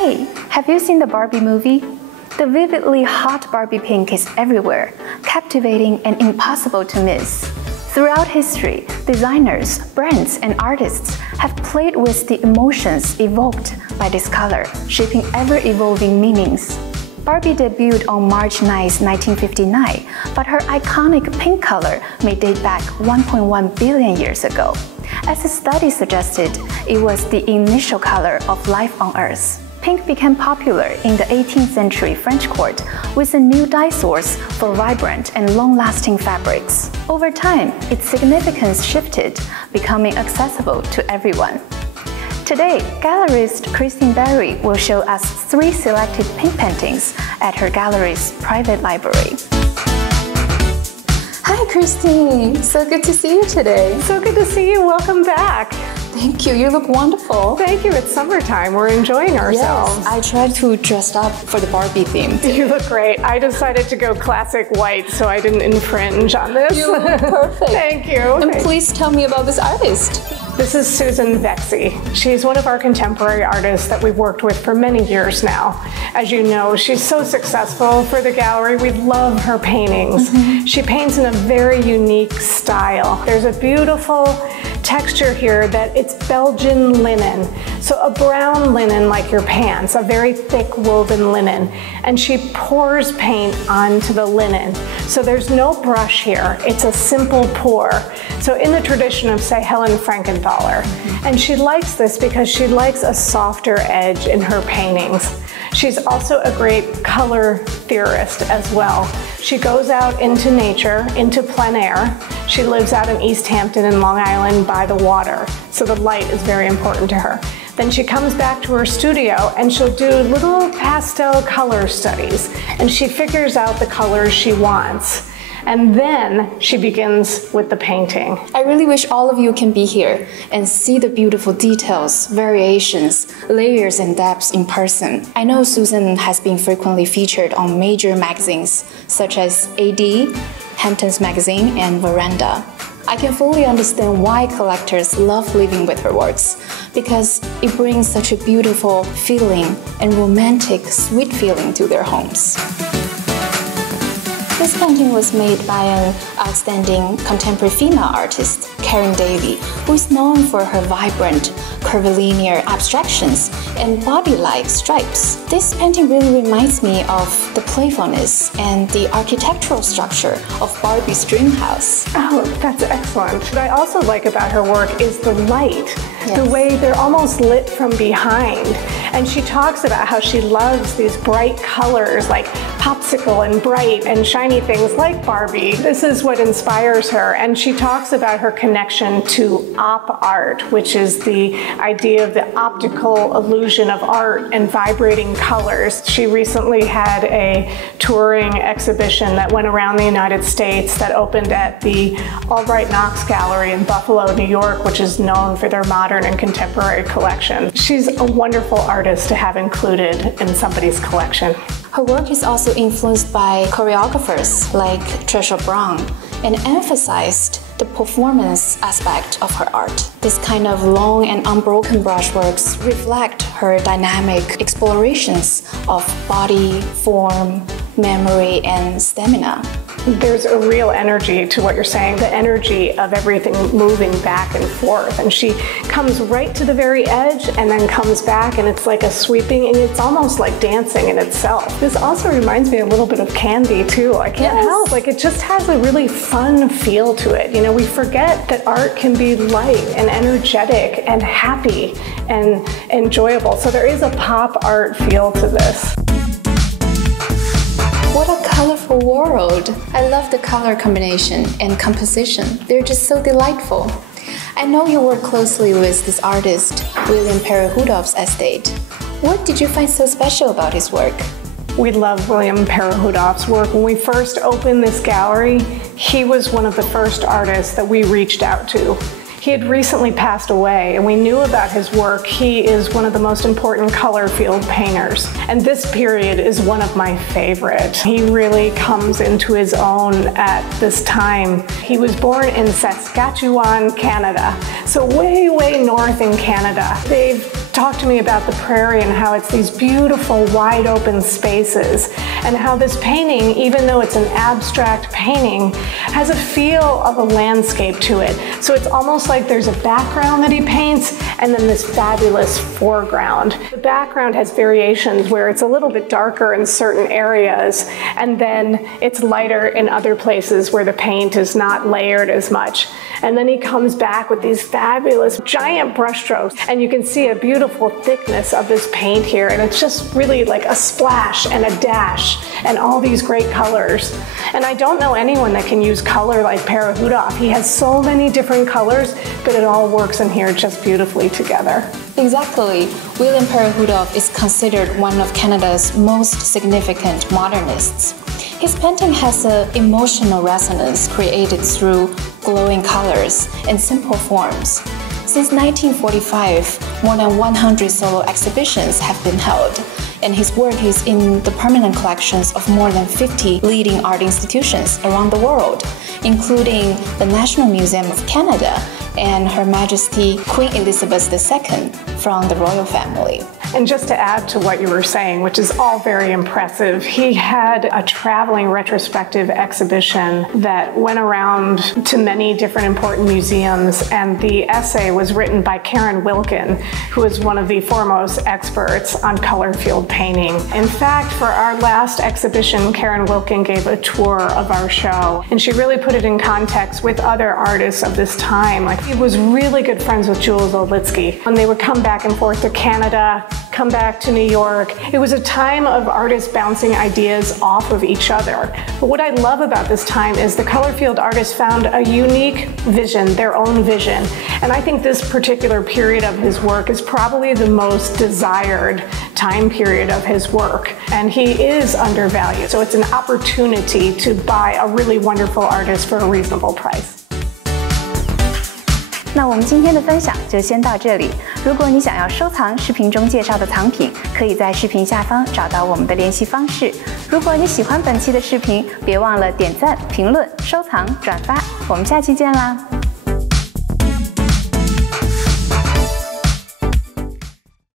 Hey, have you seen the Barbie movie? The vividly hot Barbie pink is everywhere, captivating and impossible to miss. Throughout history, designers, brands, and artists have played with the emotions evoked by this color, shaping ever-evolving meanings. Barbie debuted on March 9, 1959, but her iconic pink color may date back 1.1 billion years ago. As the study suggested, it was the initial color of life on Earth. Pink became popular in the 18th century French court with a new dye source for vibrant and long-lasting fabrics. Over time, its significance shifted, becoming accessible to everyone. Today, gallerist Christine Barry will show us 3 selected pink paintings at her gallery's private library. Hi, Christine. So good to see you today. So good to see you. Welcome back. Thank you. You look wonderful. Thank you. It's summertime. We're enjoying ourselves. Yes, I tried to dress up for the Barbie theme. You look great. I decided to go classic white, so I didn't infringe on this. You look perfect. Thank you. And please tell me about this artist. This is Susan Vecsey. She's one of our contemporary artists that we've worked with for many years now. As you know, she's so successful for the gallery. We love her paintings. She paints in a very unique style. There's a beautiful texture here that it's Belgian linen. So a brown linen like your pants, a very thick woven linen. And she pours paint onto the linen. So there's no brush here. It's a simple pour. So in the tradition of, say, Helen Frankenthaler. And she likes this because she likes a softer edge in her paintings. She's also a great color theorist as well. She goes out into nature, into plein air. She lives out in East Hampton in Long Island by the water, so the light is very important to her. Then she comes back to her studio and she'll do little pastel color studies, and she figures out the colors she wants. And then she begins with the painting. I really wish all of you can be here and see the beautiful details, variations, layers, and depths in person. I know Susan has been frequently featured on major magazines such as AD, Hampton's Magazine, and Veranda. I can fully understand why collectors love living with her works, because it brings such a beautiful feeling and romantic, sweet feeling to their homes. This painting was made by an outstanding contemporary female artist, Karin Davie, who is known for her vibrant, curvilinear abstractions and body-like stripes. This painting really reminds me of the playfulness and the architectural structure of Barbie's dream house. Oh, that's excellent. What I also like about her work is the light. Yes. The way they're almost lit from behind. And she talks about how she loves these bright colors like popsicle and bright and shiny things like Barbie. This is what inspires her. And she talks about her connection to op art, which is the idea of the optical illusion of art and vibrating colors. She recently had a touring exhibition that went around the United States that opened at the Albright Knox Gallery in Buffalo, New York, which is known for their modern and contemporary collection. She's a wonderful artist to have included in somebody's collection. Her work is also influenced by choreographers like Trisha Brown and emphasized the performance aspect of her art. This kind of long and unbroken brushworks reflect her dynamic explorations of body, form, memory, and stamina. There's a real energy to what you're saying, the energy of everything moving back and forth. And she comes right to the very edge and then comes back, and it's like a sweeping, and it's almost like dancing in itself. This also reminds me a little bit of Candy too. I can't help, like it just has a really fun feel to it. You know, we forget that art can be light and energetic and happy and enjoyable. So there is a pop art feel to this. What a colorful world! I love the color combination and composition. They're just so delightful. I know you work closely with this artist, William Perehudoff's estate. What did you find so special about his work? We love William Perehudoff's work. When we first opened this gallery, he was one of the first artists that we reached out to. He had recently passed away, and we knew about his work. He is one of the most important color field painters, and this period is one of my favorite. He really comes into his own at this time. He was born in Saskatchewan, Canada, so way, way north in Canada. They've talked to me about the prairie and how it's these beautiful wide open spaces, and how this painting, even though it's an abstract painting, has a feel of a landscape to it. So it's almost like there's a background that he paints and then this fabulous foreground. The background has variations where it's a little bit darker in certain areas, and then it's lighter in other places where the paint is not layered as much. And then he comes back with these fabulous giant brushstrokes, and you can see a beautiful thickness of this paint here, and it's just really like a splash and a dash and all these great colors. And I don't know anyone that can use color like Perehudoff. He has so many different colors, but it all works in here just beautifully together. Exactly. William Perehudoff is considered one of Canada's most significant modernists. His painting has an emotional resonance created through glowing colors and simple forms. Since 1945, more than 100 solo exhibitions have been held, and his work is in the permanent collections of more than 50 leading art institutions around the world, including the National Museum of Canada and Her Majesty Queen Elizabeth II from the royal family. And just to add to what you were saying, which is all very impressive, he had a traveling retrospective exhibition that went around to many different important museums, and the essay was written by Karin Wilken, who is one of the foremost experts on color field painting. In fact, for our last exhibition, Karin Wilken gave a tour of our show, and she really put it in context with other artists of this time. Like, he was really good friends with Jules Olitsky, and they would come back and forth to Canada, come back to New York. It was a time of artists bouncing ideas off of each other. But what I love about this time is the color field artists found a unique vision, their own vision. And I think this particular period of his work is probably the most desired time period of his work. And he is undervalued. So it's an opportunity to buy a really wonderful artist for a reasonable price. 那我们今天的分享就先到这里。如果你想要收藏视频中介绍的藏品，可以在视频下方找到我们的联系方式。如果你喜欢本期的视频，别忘了点赞、评论、收藏、转发。我们下期见啦！